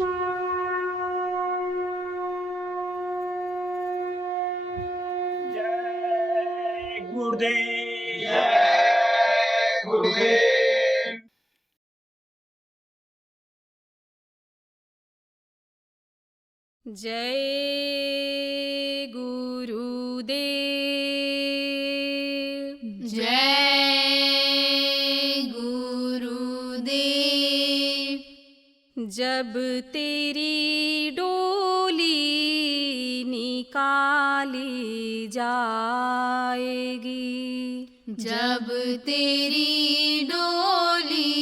जय गुरुदेव। जय गुरुदेव। जय गुरुदेव। जय गुरुदेव। जब तेरी डोली निकाली जाएगी, जब तेरी डोली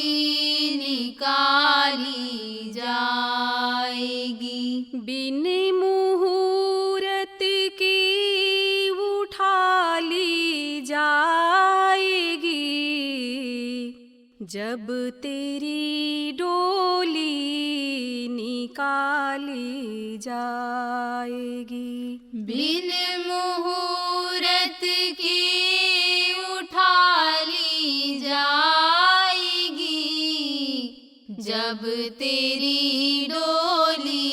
निकाली जाएगी, बिन मुहूर्त की उठा ली जाएगी। जब तेरी डोली निकाली जाएगी, बिन मुहूर्त की उठा ली जाएगी। जब तेरी डोली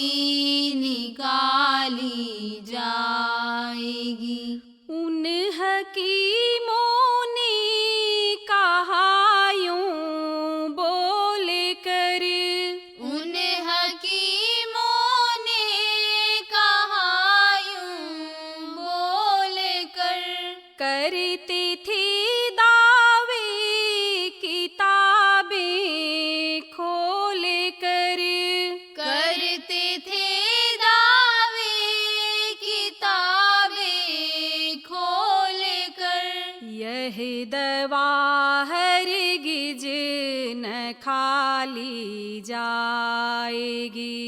निकाली जाएगी, उन हकीमों ने कहा यूं बोल कर, उन हकीमों ने कहा यूं बोल कर, करते थे दावे किताबें खोल कर, करते थे दावे किताबें खोल कर। यह दवा हरगिज न खाली जाएगी,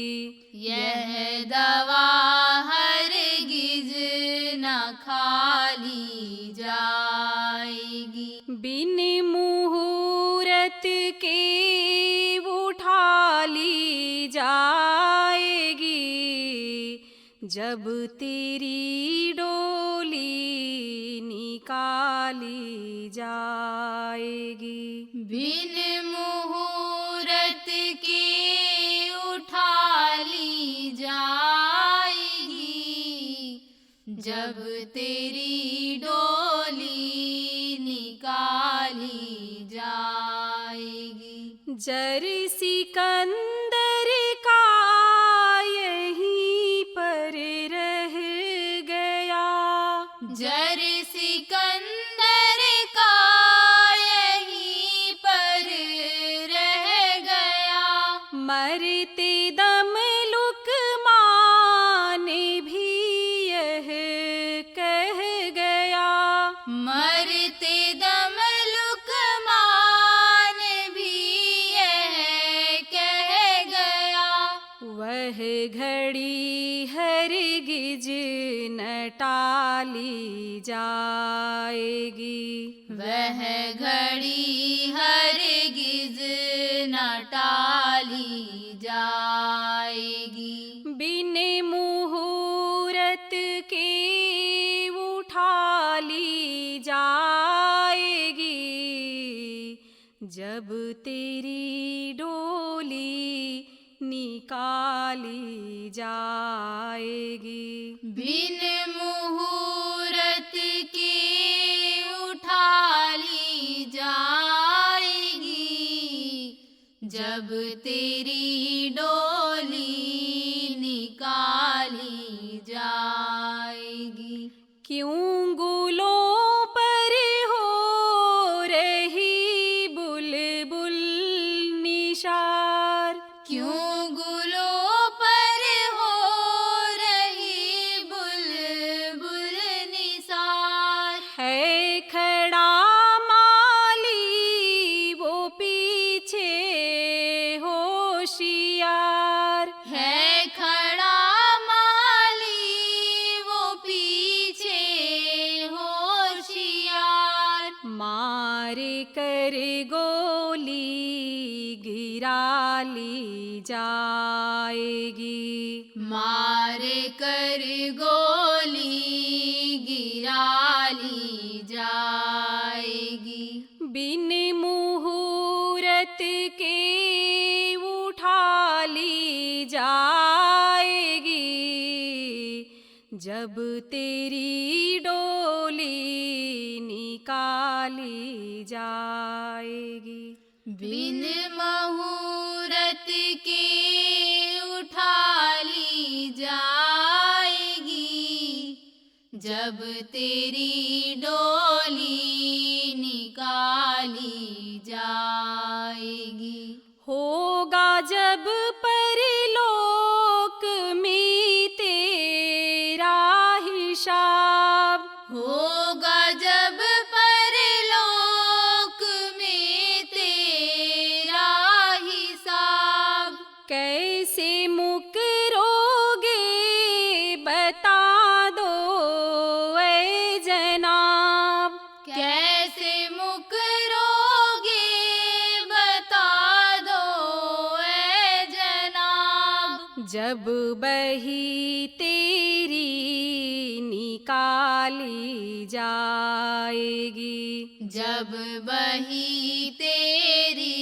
यह दवा हरगिज न खाली जाएगी, बिन मुहूर्त के उठा ली जाएगी। जब तेरी डोली निकाली जाएगी, बिन मुहूर्त के उठा ली जाएगी। जब तेरी डोली निकाली जाएगी, जर सिकंदर का यहीं पर रह गया, जर सिकंदर का यहीं पर रह गया। मरते दम लुकमान भी यह कह गया, मरते दम लुकमान भी यह कह गया। वह घड़ी हरगिज न टाली जाएगी, वह घड़ी हरगिज न टाली जाएगी, बिन मुहूर्त के उठा ली जाएगी। जब तेरी डोली निकाली जाएगी, बिन मुहूर्त के उठा ली जाएगी। जब तेरी डोली निकाली जाएगी, क्यों गुलों पर हो रही बुलबुल निशार, क्यों गुलों पर हो रही बुलबुल निसार। है खड़ा माली वो पीछे होशियार, है खड़ा माली वो पीछे होशियार। मार कर गोली गिरा ली जाएगी, मार कर गोली गिरा ली जाएगी, बिन मुहूर्त के उठा ली जाएगी जब तेरी डोली निकाली जाएगी। बिन मुहूर्त के उठा ली जाएगी जब तेरी डोली निकाली जाएगी। होगा जब परलोक में तेरा हिसाब, होगा जब परलोक में तेरा हिसाब। कैसे मुकरोगे बता दो ऐ जनाब, कैसे मुकरोगे बता दो ऐ जनाब। जब बही तेरी निकाली जाएगी, जब बही तेरी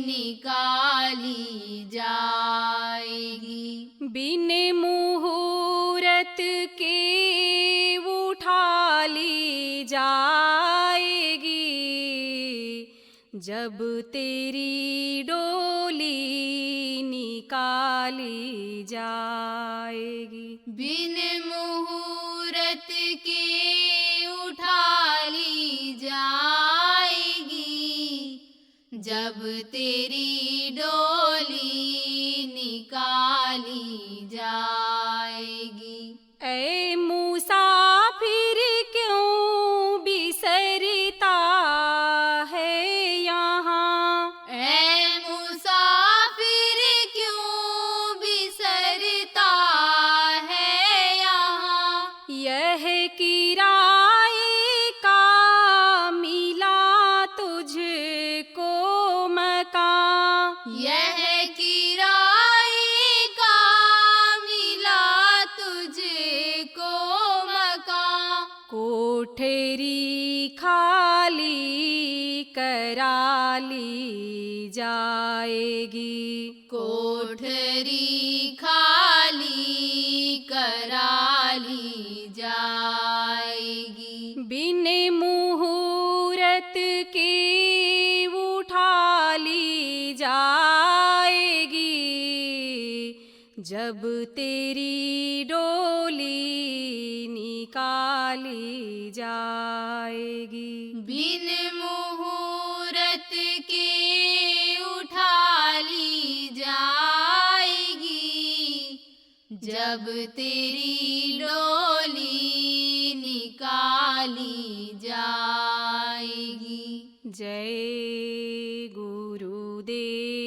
निकाली जाएगी। बिन मुहूर्त के उठा ली जाएगी जब तेरी डोली निकाली जाएगी। बिन मुहूर्त के उठा ली जाएगी जब तेरी डोली निकाली जाएगी। ऐ मुसाफिर क्यों बिसरता है यहाँ, ऐ मुसाफिर क्यों बिसरता है यहाँ। यह किराए का मिला तुझको मकान, यह किराए का मिला तुझको मकान। कोठरी खाली करा ली जाएगी, कोठरी खाली करा ली जाएगी। बिन मुहूर्त के उठा ली जाएगी जब तेरी डोली निकाली जाएगी। बिन मुहूर्त के उठा ली जाएगी जब तेरी डोली निकाली जाएगी। जय गुरुदेव,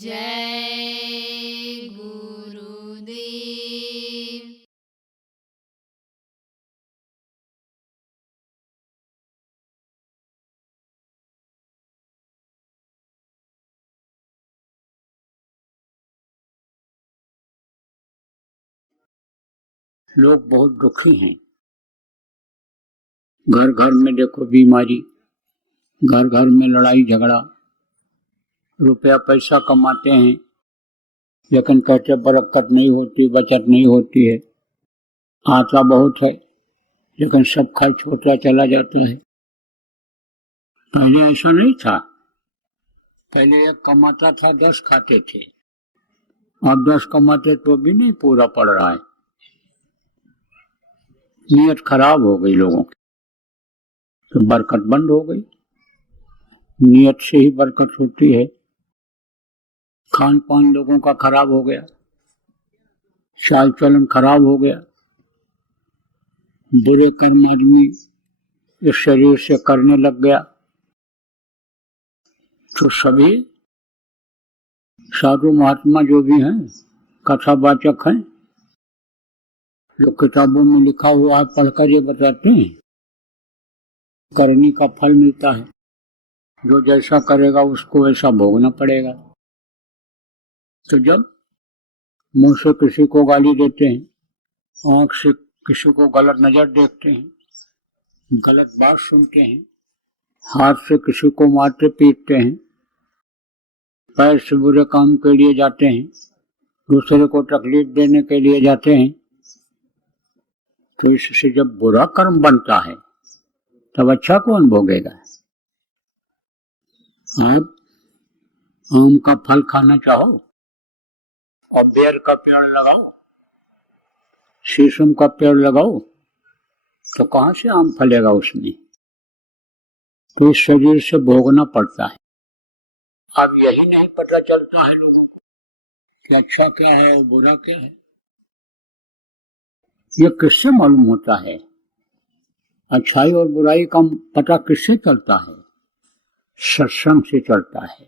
जय गुरुदेव। लोग बहुत दुखी हैं। घर घर में देखो बीमारी, घर घर में लड़ाई झगड़ा, रुपया पैसा कमाते हैं लेकिन कहते बरकत नहीं होती, बचत नहीं होती है। आता बहुत है लेकिन सब खर्च होता चला जाता है। पहले ऐसा नहीं था, पहले एक कमाता था 10 खाते थे, अब 10 कमाते तो भी नहीं पूरा पड़ रहा है। नीयत खराब हो गई लोगों की तो बरकत बंद हो गई। नीयत से ही बरकत होती है। खान पान लोगों का खराब हो गया, चाल चलन खराब हो गया। बुरे कर्म आदमी इस शरीर से करने लग गया तो सभी साधु महात्मा जो भी हैं, कथावाचक हैं, जो किताबों में लिखा हुआ है पढ़कर ये बताते हैं करनी का फल मिलता है। जो जैसा करेगा उसको वैसा भोगना पड़ेगा। तो जब मुंह से किसी को गाली देते हैं, आंख से किसी को गलत नजर देखते हैं, गलत बात सुनते हैं, हाथ से किसी को मारते पीटते हैं, पैर से बुरे काम के लिए जाते हैं, दूसरे को तकलीफ देने के लिए जाते हैं, तो इससे जब बुरा कर्म बनता है तब अच्छा कौन भोगेगा? आप आम का फल खाना चाहो और बेर का पेड़ लगाओ, शीशम का पेड़ लगाओ, तो कहां से आम फलेगा उसमें? तो इस शरीर से भोगना पड़ता है। अब यही नहीं पता चलता है लोगों को कि अच्छा क्या है और बुरा क्या है। ये किससे मालूम होता है? अच्छाई और बुराई का पता किससे चलता है? सत्संग से चलता है।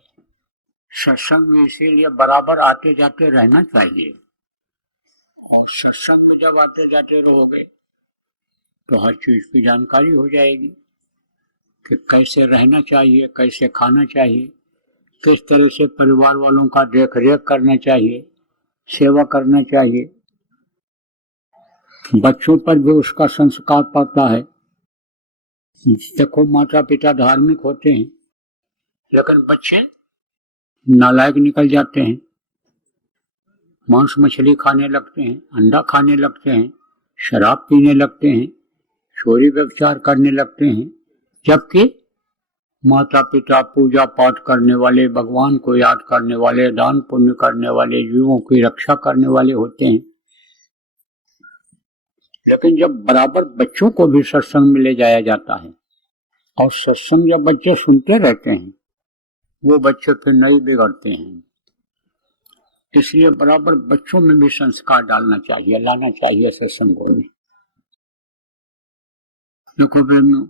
सत्संग में इसीलिए बराबर आते जाते रहना चाहिए, और सत्संग में जब आते जाते रहोगे तो हर चीज की जानकारी हो जाएगी कि कैसे रहना चाहिए, कैसे खाना चाहिए, किस तरह से परिवार वालों का देख रेख करना चाहिए, सेवा करना चाहिए। बच्चों पर भी उसका संस्कार पड़ता है। देखो, माता पिता धार्मिक होते हैं लेकिन बच्चे नालायक निकल जाते हैं, मांस मछली खाने लगते हैं, अंडा खाने लगते हैं, शराब पीने लगते हैं, चोरी व्यभिचार करने लगते हैं, जबकि माता पिता पूजा पाठ करने वाले, भगवान को याद करने वाले, दान पुण्य करने वाले, जीवों की रक्षा करने वाले होते हैं। लेकिन जब बराबर बच्चों को भी सत्संग में ले जाया जाता है, और सत्संग जब बच्चे सुनते रहते हैं, वो बच्चे फिर नहीं बिगड़ते हैं। इसलिए बराबर बच्चों में भी संस्कार डालना चाहिए, लाना चाहिए सत्संगों में। देखो प्रेमियों,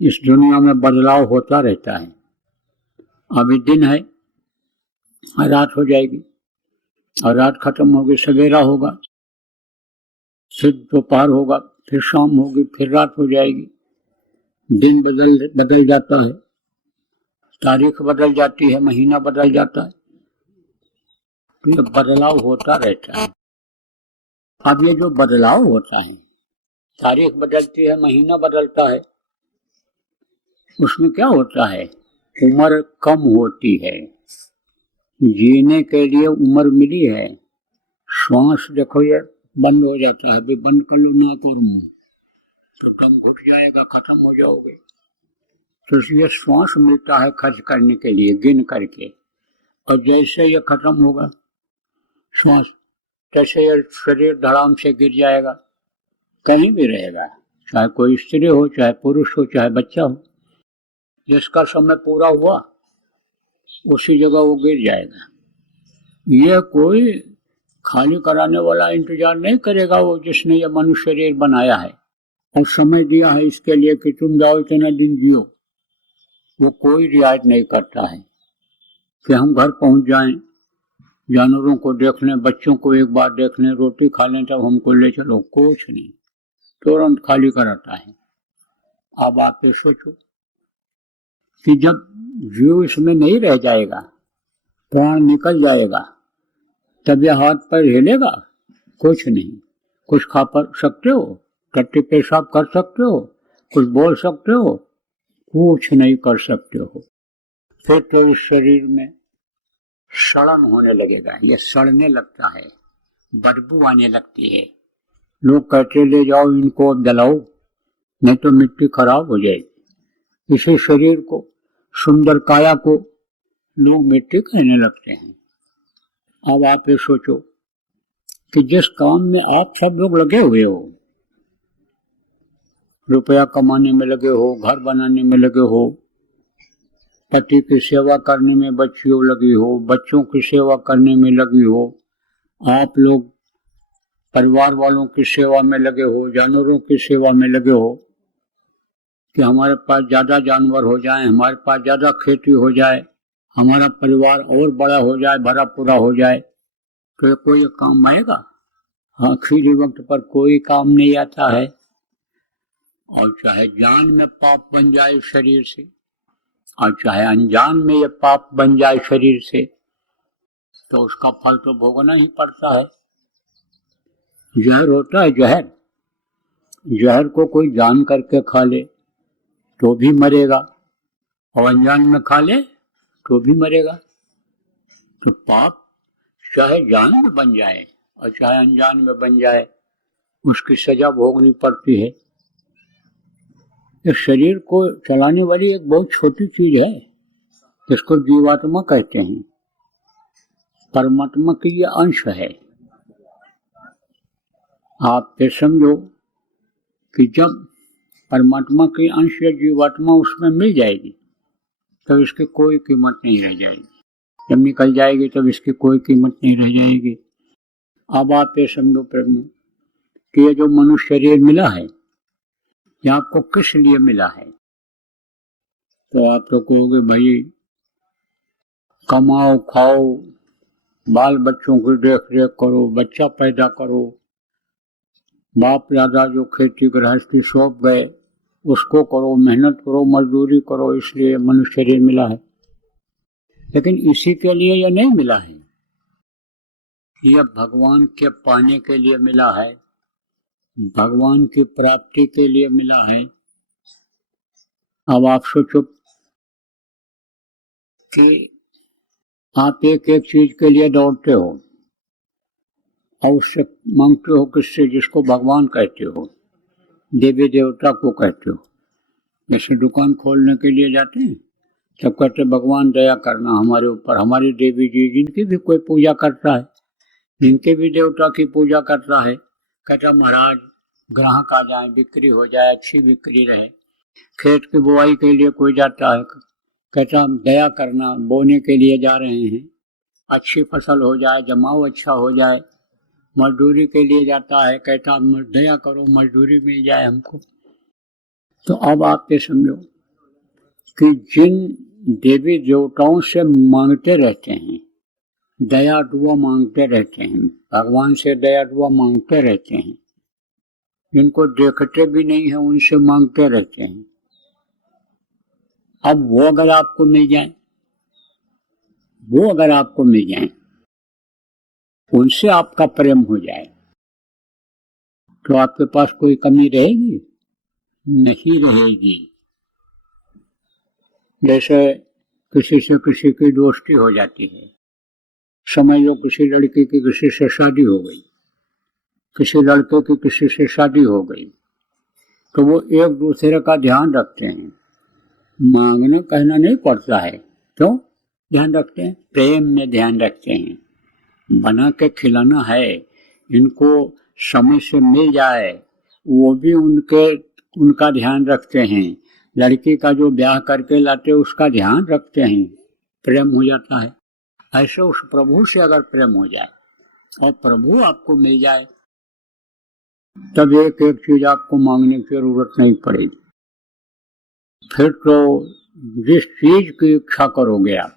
इस दुनिया में बदलाव होता रहता है। अभी दिन है, रात हो जाएगी, और रात खत्म होगी, सवेरा होगा, फिर दोपहर होगा, फिर शाम होगी, फिर रात हो जाएगी। दिन बदल जाता है, तारीख बदल जाती है, महीना बदल जाता है, तो ये बदलाव होता रहता है। अब ये जो बदलाव होता है, तारीख बदलती है, महीना बदलता है, उसमें क्या होता है? उम्र कम होती है, जीने के लिए उम्र मिली है। श्वास देखो ये बंद हो जाता है, भी बंद कर लो नाक और मुंह, तो दम घुट जाएगा, खत्म हो जाओगे। तो इसलिए श्वास मिलता है खर्च करने के लिए, गिन करके, और जैसे ये खत्म होगा श्वास, तैसे ये शरीर धड़ाम से गिर जाएगा, कहीं भी रहेगा, चाहे कोई स्त्री हो, चाहे पुरुष हो, चाहे बच्चा हो। जिसका समय पूरा हुआ उसी जगह वो गिर जाएगा। ये कोई खाली कराने वाला इंतजार नहीं करेगा, वो जिसने ये मनुष्य शरीर बनाया है और समय दिया है इसके लिए कि तुम जाओ इतना दिन जियो, वो कोई रियायत नहीं करता है कि हम घर पहुंच जाएं, जानवरों को देख लें, बच्चों को एक बार देख लें, रोटी खा लें, तब हमको ले चलो। कुछ नहीं, तुरंत खाली कराता है। अब आप ये सोचो कि जब जीव इसमें नहीं रह जाएगा, प्राण निकल जाएगा, तब यह हाथ पैर हिलेगा? कुछ नहीं। कुछ खा पर सकते हो, टट्टी पेशाब कर सकते हो, कुछ बोल सकते हो? कुछ नहीं कर सकते हो। फिर तो इस शरीर में सड़न होने लगेगा, ये सड़ने लगता है, बदबू आने लगती है। लोग कहते ले जाओ इनको, जलाओ, नहीं तो मिट्टी खराब हो जाएगी। इसी शरीर को, सुंदर काया को लोग मिट्टी कहने लगते हैं। अब आप ये सोचो कि जिस काम में आप सब लोग लगे हुए हो, रुपया कमाने में लगे हो, घर बनाने में लगे हो, पति की सेवा करने में बच्चियों लगी हो, बच्चों की सेवा करने में लगी हो, आप लोग परिवार वालों की सेवा में लगे हो, जानवरों की सेवा में लगे हो कि हमारे पास ज्यादा जानवर हो जाए, हमारे पास ज्यादा खेती हो जाए, हमारा परिवार और बड़ा हो जाए, भरा पूरा हो जाए, तो कोई काम आएगा? आखिरी वक्त पर कोई काम नहीं आता है। और चाहे जान में पाप बन जाए शरीर से, और चाहे अनजान में ये पाप बन जाए शरीर से, तो उसका फल तो भोगना ही पड़ता है। जहर होता है, जहर, जहर को कोई जान करके खा ले तो भी मरेगा, और अनजान में खा ले तो भी मरेगा। तो पाप चाहे जान में बन जाए और चाहे अनजान में बन जाए, उसकी सजा भोगनी पड़ती है। इस शरीर को चलाने वाली एक बहुत छोटी चीज है, इसको जीवात्मा कहते हैं। परमात्मा की ये अंश है। आप फिर समझो कि जब परमात्मा की अंश या जीवात्मा उसमें मिल जाएगी तब इसकी कोई कीमत नहीं रह जाएगी। जब निकल जाएगी तब इसकी कोई कीमत नहीं रह जाएगी। अब आप ये समझो प्रभु कि ये जो मनुष्य शरीर मिला है ये आपको किस लिए मिला है? तो आप तो कहोगे भाई कमाओ खाओ, बाल बच्चों की देख रेख करो, बच्चा पैदा करो, बाप दादा जो खेती गृहस्थी सौंप गए उसको करो, मेहनत करो, मजदूरी करो, इसलिए मनुष्य शरीर मिला है। लेकिन इसी के लिए यह नहीं मिला है, यह भगवान के पाने के लिए मिला है, भगवान की प्राप्ति के लिए मिला है। अब आप सोचो कि आप एक एक चीज के लिए दौड़ते हो और उससे मांगते हो किससे? जिसको भगवान कहते हो, देवी देवता को कहते हो। जैसे दुकान खोलने के लिए जाते हैं तब कहते भगवान दया करना हमारे ऊपर, हमारी देवी जी जिनकी भी कोई पूजा करता है, जिनके भी देवता की पूजा करता है, कहता महाराज ग्राहक आ जाए, बिक्री हो जाए, अच्छी बिक्री रहे। खेत की बुआई के लिए कोई जाता है, कहता दया करना, बोने के लिए जा रहे हैं, अच्छी फसल हो जाए, जमाव अच्छा हो जाए। मजदूरी के लिए जाता है, कहता दया करो मजदूरी मिल जाए हमको। तो अब आप ये समझो कि जिन देवी देवताओं से मांगते रहते हैं, दया दुआ मांगते रहते हैं, भगवान से दया दुआ मांगते रहते हैं, जिनको देखते भी नहीं है उनसे मांगते रहते हैं, अब वो अगर आपको मिल जाए, वो अगर आपको मिल जाए, उनसे आपका प्रेम हो जाए, तो आपके पास कोई कमी रहेगी? नहीं रहेगी। जैसे किसी से किसी की दोस्ती हो जाती है, समझ लो किसी लड़की की किसी से शादी हो गई, किसी लड़के की किसी से शादी हो गई, तो वो एक दूसरे का ध्यान रखते हैं, मांगना कहना नहीं पड़ता है। क्यों ध्यान रखते हैं? प्रेम में ध्यान रखते हैं। बना के खिलाना है, इनको समय से मिल जाए, वो भी उनका ध्यान रखते हैं। लड़की का जो ब्याह करके लाते उसका ध्यान रखते हैं, प्रेम हो जाता है। ऐसे उस प्रभु से अगर प्रेम हो जाए और प्रभु आपको मिल जाए तब एक एक चीज आपको मांगने की जरूरत नहीं पड़ेगी। फिर तो जिस चीज की इच्छा करोगे आप,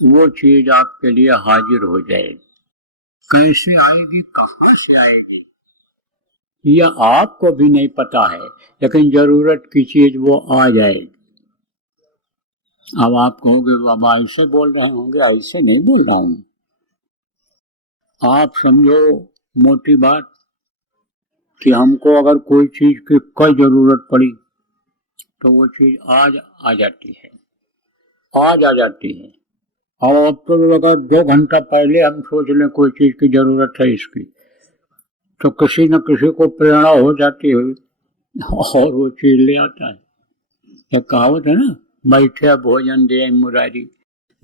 वो चीज आपके लिए हाजिर हो जाएगी। कैसे आएगी, कहां से आएगी, यह आपको भी नहीं पता है, लेकिन जरूरत की चीज वो आ जाएगी। अब आप कहोगे बाबा ऐसे बोल रहे होंगे, ऐसे नहीं बोल रहा हूं। आप समझो मोटी बात कि हमको अगर कोई चीज की कोई जरूरत पड़ी तो वो चीज आज आ जाती है, आज आ जाती है। और अब तो अगर 2 घंटा पहले हम सोच लें कोई चीज की जरूरत है इसकी, तो किसी न किसी को प्रेरणा हो जाती है और वो चीज ले आता है। एक कहावत है ना, बैठे भोजन दे मुरारी,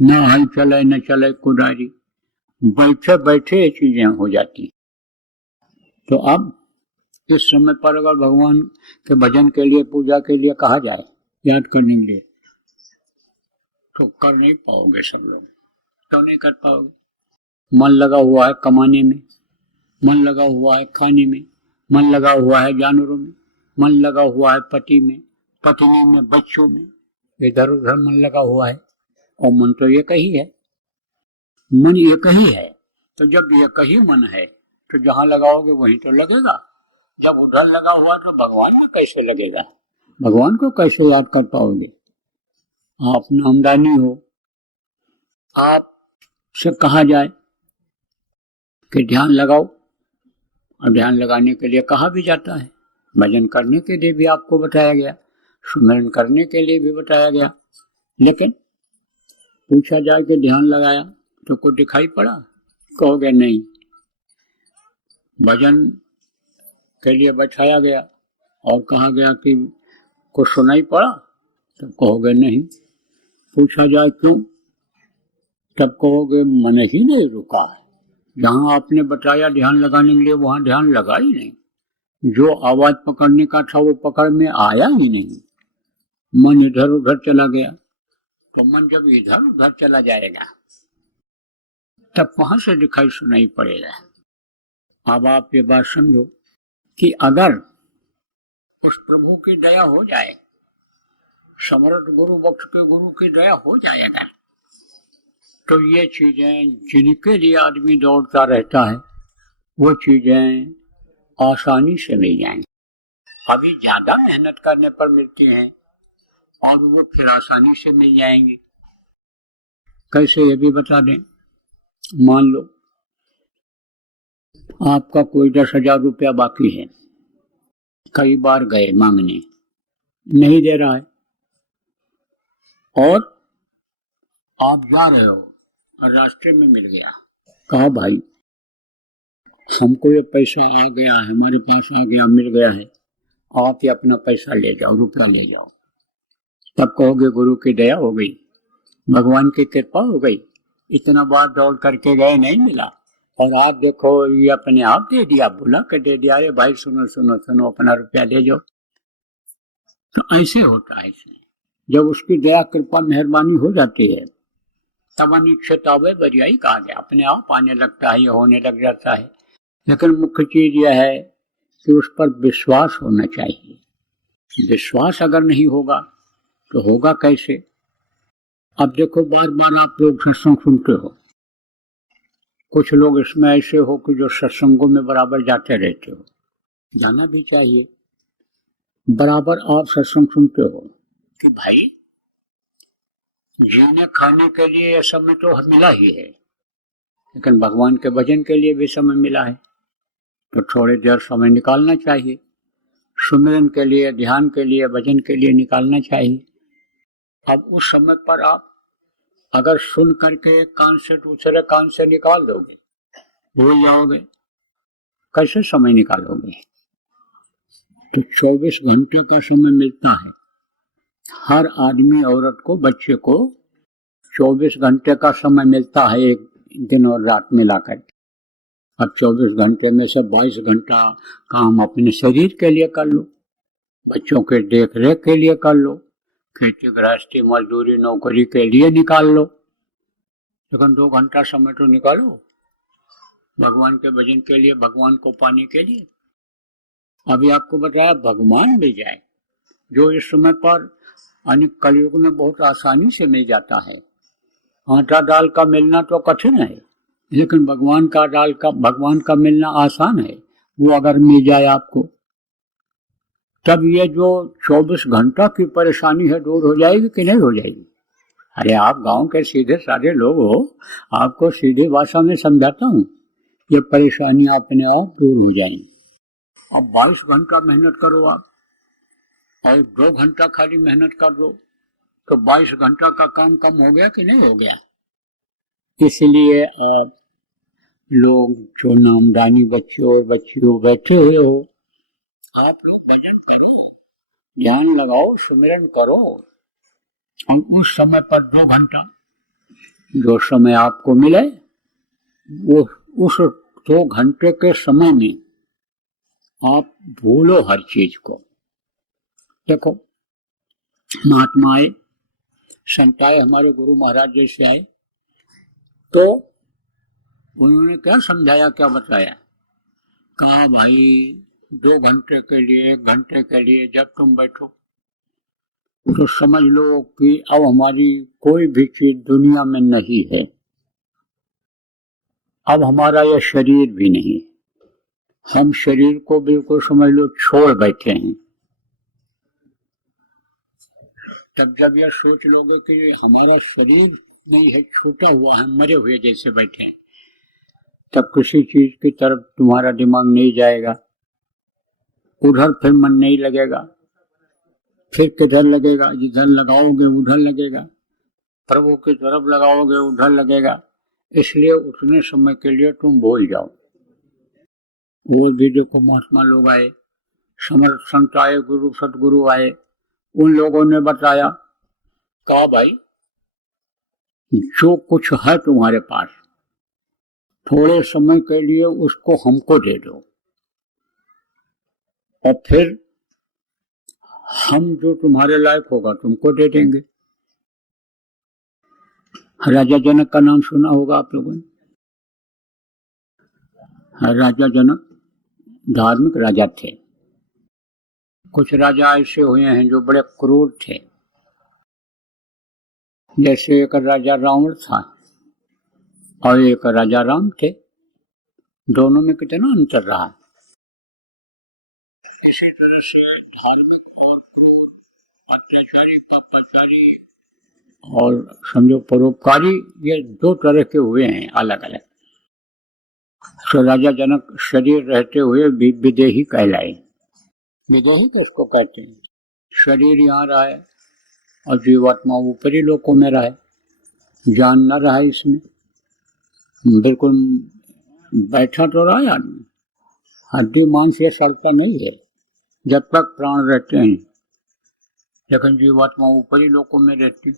न हल चले न चले कुदारी। बैठे बैठे ये चीजें हो जाती। तो अब इस समय पर अगर भगवान के भजन के लिए, पूजा के लिए कहा जाए, याद करने के लिए, तो कर नहीं पाओगे सब लोग। क्यों नहीं कर पाओगे? मन लगा हुआ है कमाने में, मन लगा हुआ है खाने में, मन लगा हुआ है जानवरों में, मन लगा हुआ है पति में, पत्नी में, बच्चों में, इधर उधर मन लगा हुआ है। और मन तो एक ही है, मन एक ही है। तो जब एक ही मन है तो जहां लगाओगे वहीं तो लगेगा। जब उधर लगा हुआ तो भगवान में कैसे लगेगा? भगवान को कैसे याद कर पाओगे? आप नामदानी हो, आपसे कहा जाए कि ध्यान लगाओ, और ध्यान लगाने के लिए कहा भी जाता है, भजन करने के लिए भी आपको बताया गया, सुमरन करने के लिए भी बताया गया। लेकिन पूछा जाए कि ध्यान लगाया तो कोई दिखाई पड़ा? कहोगे नहीं, भजन के लिए बैठाया गया और कहा गया कि कुछ सुनाई पड़ा, तब कहोगे नहीं। पूछा जाए क्यों, तब कहोगे मन ही नहीं रुका है। जहां आपने बताया ध्यान लगाने के लिए वहां ध्यान लगा ही नहीं, जो आवाज पकड़ने का था वो पकड़ में आया ही नहीं, मन इधर उधर चला गया। तो मन जब इधर उधर चला जाएगा तब कहां से दिखाई सुनाई पड़ेगा। अब आप ये बात समझो कि अगर उस प्रभु की दया हो जाए, समर्थ गुरु बख्श के गुरु की दया हो जाएगा, तो ये चीजें जिनके लिए आदमी दौड़ता रहता है वो चीजें आसानी से मिल जाएंगी। अभी ज्यादा मेहनत करने पर मिलती हैं और वो फिर आसानी से मिल जाएंगी। कैसे ये भी बता दें। मान लो आपका कोई 10,000 रुपया बाकी है, कई बार गए मांगने, नहीं दे रहा है, और आप जा रहे हो और रास्ते में मिल गया, कहा भाई हमको ये पैसा आ गया, हमारे पास आ गया, मिल गया है, आप ये अपना पैसा ले जाओ, रुपया ले जाओ। तब कहोगे गुरु की दया हो गई, भगवान की कृपा हो गई, इतना बार दौड़ करके गए नहीं मिला, और आप देखो ये अपने आप दे दिया, बुला कर दे दिया, अरे भाई सुनो सुनो सुनो अपना रुपया ले जाओ। तो ऐसे होता है। इसमें जब उसकी दया कृपा मेहरबानी हो जाती है तब अनिश्चित आवे बरियाई कहा गया, अपने आप आने लगता है, ये होने लग जाता है। लेकिन मुख्य चीज यह है कि उस पर विश्वास होना चाहिए। विश्वास अगर नहीं होगा तो होगा कैसे। अब देखो बार बार आप लोग सत्संग सुनते हो, कुछ लोग इसमें ऐसे हो कि जो सत्संगों में बराबर जाते रहते हो, जाना भी चाहिए, बराबर आप सत्संग सुनते हो कि भाई जीने खाने के लिए यह समय तो मिला ही है, लेकिन भगवान के भजन के लिए भी समय मिला है, तो थोड़ी देर समय निकालना चाहिए, सुमिरन के लिए, ध्यान के लिए, भजन के लिए निकालना चाहिए। अब उस समय पर आप अगर सुन करके एक कान से दूसरे कान से निकाल दोगे, भूल जाओगे, कैसे समय निकालोगे। तो 24 घंटे का समय मिलता है हर आदमी, औरत को, बच्चे को 24 घंटे का समय मिलता है, एक दिन और रात मिलाकर। अब 24 घंटे में से 22 घंटा काम अपने शरीर के लिए कर लो, बच्चों के देख रेख के लिए कर लो, खेती गृहस्थी मजदूरी नौकरी के लिए निकाल लो, लेकिन 2 घंटा समय तो निकालो भगवान के भजन के लिए, भगवान को पाने के लिए। अभी आपको बताया भगवान मिल जाए, जो इस समय पर अनेक कलयुग में बहुत आसानी से मिल जाता है। आटा दाल का मिलना तो कठिन है, लेकिन भगवान का मिलना आसान है। वो अगर मिल जाए आपको, तब ये जो 24 घंटा की परेशानी है दूर हो जाएगी कि नहीं हो जाएगी। अरे आप गांव के सीधे साधे लोग हो, आपको सीधी भाषा में समझाता हूँ, ये परेशानी अपने आप दूर हो जाएंगी। अब 22 घंटा मेहनत करो आप और 2 घंटा खाली मेहनत कर दो, तो 22 घंटा का काम कम हो गया कि नहीं हो गया। इसलिए लोग जो नामदानी बच्चे और बच्चियों बैठे हुए हो, आप लोग भजन करो, ध्यान लगाओ, सुमिरन करो, और उस समय पर 2 घंटा जो समय आपको मिले, वो उस 2 घंटे के समय में आप भूलो हर चीज को। देखो महात्मा आए, संत आए, हमारे गुरु महाराज जैसे आए, तो उन्होंने क्या समझाया, क्या बताया, कहा भाई 2 घंटे के लिए, 1 घंटे के लिए जब तुम बैठो तो समझ लो कि अब हमारी कोई भी चीज दुनिया में नहीं है, अब हमारा यह शरीर भी नहीं, हम शरीर को बिल्कुल समझ लो छोड़ बैठे हैं। तब जब यह सोच लोगे कि हमारा शरीर नहीं है, छूटा हुआ है, मरे हुए जैसे बैठे हैं, तब किसी चीज की तरफ तुम्हारा दिमाग नहीं जाएगा, उधर फिर मन नहीं लगेगा, फिर किधर लगेगा, जिधर लगाओगे उधर लगेगा, प्रभु की तरफ लगाओगे उधर लगेगा। इसलिए उतने समय के लिए तुम भूल जाओ। वो भी देखो महात्मा लोग आए, समर्थ संत आए, गुरु सतगुरु आए, उन लोगों ने बताया, कहा भाई जो कुछ है तुम्हारे पास थोड़े समय के लिए उसको हमको दे दो और फिर हम जो तुम्हारे लायक होगा तुमको दे देंगे। राजा जनक का नाम सुना होगा आप लोगों ने। राजा जनक धार्मिक राजा थे। कुछ राजा ऐसे हुए हैं जो बड़े क्रूर थे, जैसे एक राजा रावण था और एक राजा राम थे। दोनों में कितना अंतर रहा। इसी तरह से धार्मिक और क्रूर, अत्याचारी, पापाचारी और समझो परोपकारी, ये दो तरह के हुए हैं अलग अलग। तो राजा जनक शरीर रहते हुए भी विदेही कहलाए। विदेही किसको कहते हैं? शरीर यहाँ रहा है और जीवात्मा ऊपरी लोकों में रहा है, जान न रहा है इसमें, बिल्कुल बैठा तो रहा है आदमी, हड्डी मांस ये सड़ता नहीं है जब तक प्राण रहते हैं, लेकिन जीवात्मा ऊपरी लोकों में रहती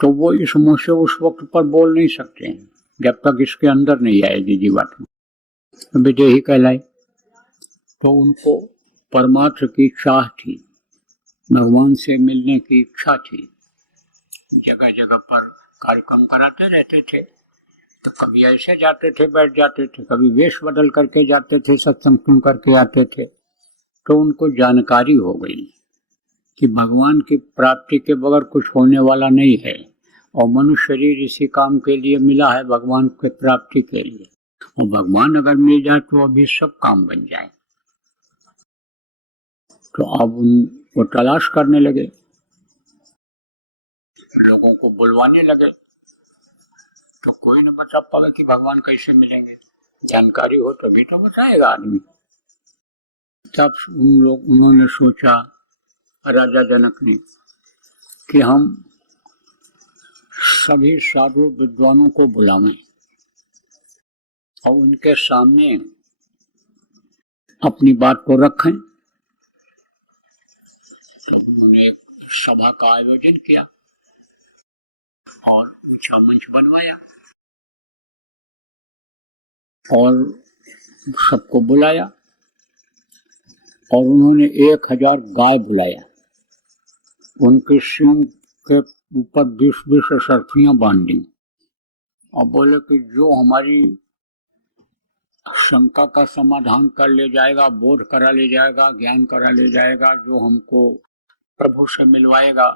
तो वो इस मुंह से उस वक्त पर बोल नहीं सकते हैं जब तक इसके अंदर नहीं आएगी जीवात्मा। विदेही कहलाए। तो उनको परमार्थ की चाह थी, भगवान से मिलने की इच्छा थी। जगह जगह पर कार्यक्रम कराते रहते थे, तो कभी ऐसे जाते थे बैठ जाते थे, कभी वेश बदल करके जाते थे, सत्संग सुन करके आते थे। तो उनको जानकारी हो गई कि भगवान की प्राप्ति के बगैर कुछ होने वाला नहीं है और मनुष्य शरीर इसी काम के लिए मिला है, भगवान की प्राप्ति के लिए। और भगवान अगर मिल जाए तो अभी सब काम बन जाए। तो अब वो तलाश करने लगे, लोगों को बुलवाने लगे। तो कोई न बता पाएगा कि भगवान कैसे मिलेंगे। जानकारी हो तभी तो बताएगा आदमी। तब उन्होंने सोचा, राजा जनक ने, कि हम सभी साधु विद्वानों को बुलावें और उनके सामने अपनी बात को रखें। तो उन्होंने एक सभा का आयोजन किया और ऊंचा मंच बनवाया और सबको बुलाया और उन्होंने 1000 गाय बुलाया। उनके सींग के ऊपर 20-20 सरफियां बांधी और बोले कि जो हमारी शंका का समाधान कर ले जाएगा, बोध करा ले जाएगा, ज्ञान करा ले जाएगा, जो हमको प्रभु से मिलवाएगा,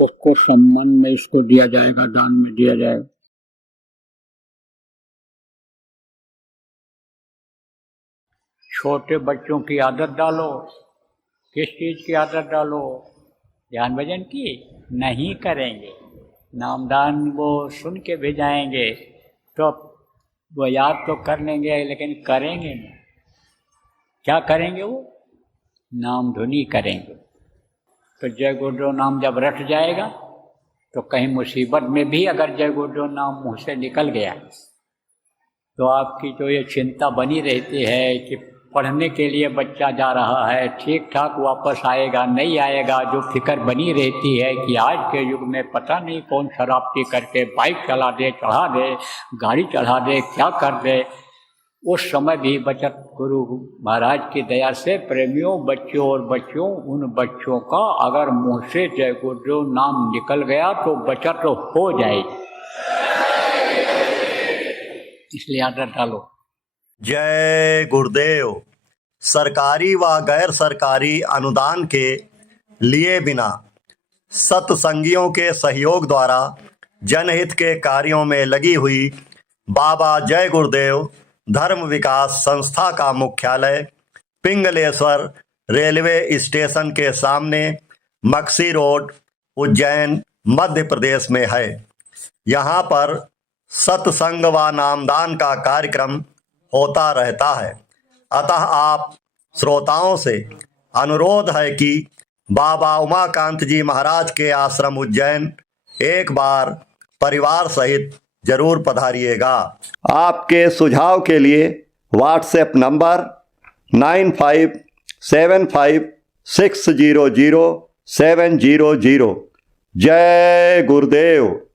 उसको सम्मान में इसको दिया जाएगा, दान में दिया जाएगा। छोटे बच्चों की आदत डालो। किस चीज की आदत डालो? ध्यान भजन की नहीं करेंगे, नामदान वो सुन के भी जाएंगे तो वो याद तो कर लेंगे लेकिन करेंगे नहीं। क्या करेंगे? वो नाम धुनी करेंगे। तो जय गुरुदेव नाम जब रट जाएगा तो कहीं मुसीबत में भी अगर जय गुरुदेव नाम मुँह से निकल गया तो आपकी जो ये चिंता बनी रहती है कि पढ़ने के लिए बच्चा जा रहा है, ठीक ठाक वापस आएगा नहीं आएगा, जो फिक्र बनी रहती है कि आज के युग में पता नहीं कौन शराब पी करके बाइक चला दे, चढ़ा दे, गाड़ी चढ़ा दे, क्या कर दे, उस समय भी बचत गुरु महाराज की दया से प्रेमियों, बच्चों और बच्चियों, उन बच्चों का अगर मुँह से जय गुरुदेव नाम निकल गया तो बचत हो जाएगी। इसलिए आदत डालो। जय गुरुदेव। सरकारी व गैर सरकारी अनुदान के लिए बिना सत्संगियों के सहयोग द्वारा जनहित के कार्यों में लगी हुई बाबा जय गुरुदेव धर्म विकास संस्था का मुख्यालय पिंगलेश्वर रेलवे स्टेशन के सामने मक्सी रोड, उज्जैन, मध्य प्रदेश में है। यहाँ पर सत्संग व नामदान का कार्यक्रम होता रहता है। अतः आप श्रोताओं से अनुरोध है कि बाबा उमाकांत जी महाराज के आश्रम उज्जैन एक बार परिवार सहित जरूर पधारिएगा। आपके सुझाव के लिए व्हाट्सएप नंबर 9575600700। जय गुरुदेव।